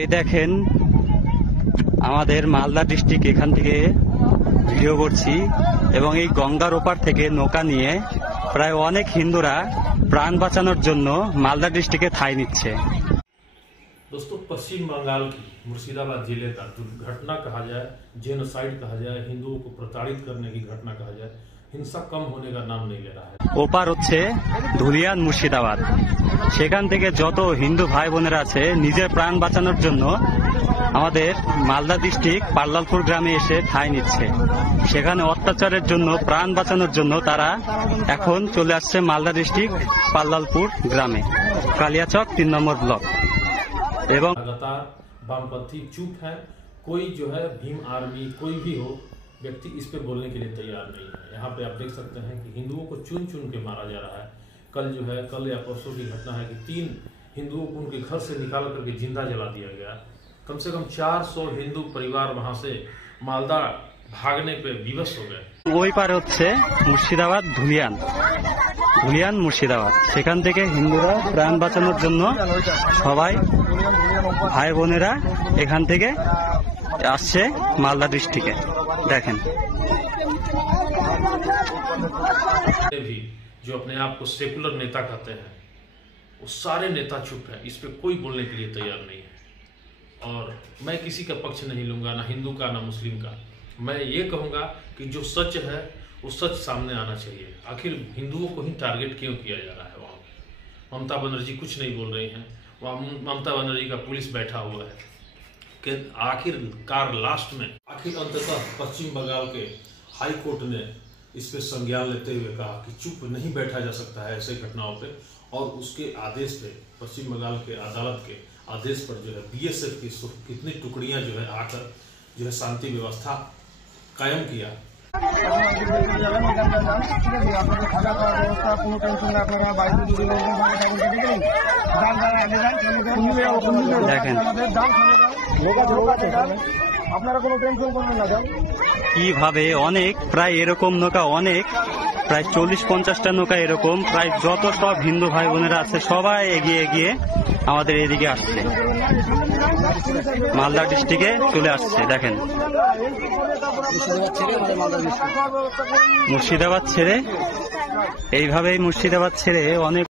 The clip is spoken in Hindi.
এই দেখেন আমাদের মালদা ডিস্ট্রিক্ট, এখান থেকে ভিডিও করছি এবং এই গঙ্গার ওপার থেকে নৌকা নিয়ে প্রায় অনেক হিন্দুরা প্রাণ বাঁচানোর জন্য মালদা ডিস্ট্রিক্টে ঠাঁই নিচ্ছে। दोस्तों, पश्चिम बंगाल की मुर्शिदाबाद जिले का जो घटना कहा जाए, जेनोसाइड कहा जाए, हिंदुओं को प्रताड़ित करने की घटना कहा जाए, हिंसा कम होने का नाम नहीं ले रहा है। ওপার হচ্ছে ধুলিয়ান মুর্শিদাবাদ। সেখান থেকে যত হিন্দু ভাই বোনেরা আছে নিজের প্রাণ বাঁচানোর জন্য আমাদের মালদা ডিস্ট্রিক্ট পাল্লালপুর গ্রামে এসে ঠাঁই নিচ্ছে। সেখানে অত্যাচারের জন্য প্রাণ বাঁচানোর জন্য তারা এখন চলে আসছে মালদা डिस्ट्रिक्ट পাল্লালপুর গ্রামে, কালিয়াচক 3 নম্বর ব্লক। एवं लगातार वामपंथी चुप है, कोई जो है भीम आर्मी कोई भी हो व्यक्ति इस पे बोलने के लिए तैयार नहीं है। यहाँ पे आप देख सकते हैं कि हिंदुओं को चुन चुन के मारा जा रहा है। कल या परसों की घटना है कि 3 हिंदुओं को उनके घर से निकाल करके जिंदा जला दिया गया। कम से कम 400 हिंदू परिवार वहां से मालदा भागने पे विवश हो गए। ওই পারে হচ্ছে মুর্শিদাবাদ ধুলিয়ান মুর্শিদাবাদ। সেখান থেকে হিন্দুরা প্রাণ বাঁচানোর জন্য সবাই ভাই বোনেরা এখান থেকে আসছে মালদা ডিস্ট্রিক্টে। দেখেন भी जो अपने आप को सेकुलर नेता कहते हैं, वो सारे नेता चुप है, इस पे कोई बोलने के लिए तैयार नहीं है। और मैं किसी का पक्ष नहीं लूंगा, ना हिंदू का ना मुस्लिम का। मैं ये कहूंगा कि जो सच है वो सच सामने आना चाहिए। आखिर हिंदुओं को ही टारगेट क्यों किया जा रहा है? वहाँ ममता बनर्जी कुछ नहीं बोल रही हैं, वहाँ ममता बनर्जी का पुलिस बैठा हुआ है कि आखिरकार लास्ट में अंततः पश्चिम बंगाल के हाई कोर्ट ने इस पे संज्ञान लेते हुए कहा कि चुप नहीं बैठा जा सकता है ऐसे घटनाओं पे, और उसके आदेश पे पश्चिम बंगाल के अदालत के आदेश पर जो है बीएसएफ की कितनी टुकड़ियां जो है आकर जो है शांति व्यवस्था कायम किया। কিভাবে অনেক প্রায় এরকম নৌকা, অনেক প্রায় 40-50টা নৌকা এরকম প্রায় যত সব হিন্দু ভাই বোনেরা আছে সবাই এগিয়ে এগিয়ে আমাদের এদিকে আসছে, মালদা ডিস্ট্রিক্টে চলে আসছে। দেখেন মুর্শিদাবাদ ছেড়ে এইভাবেই মুর্শিদাবাদ ছেড়ে অনেক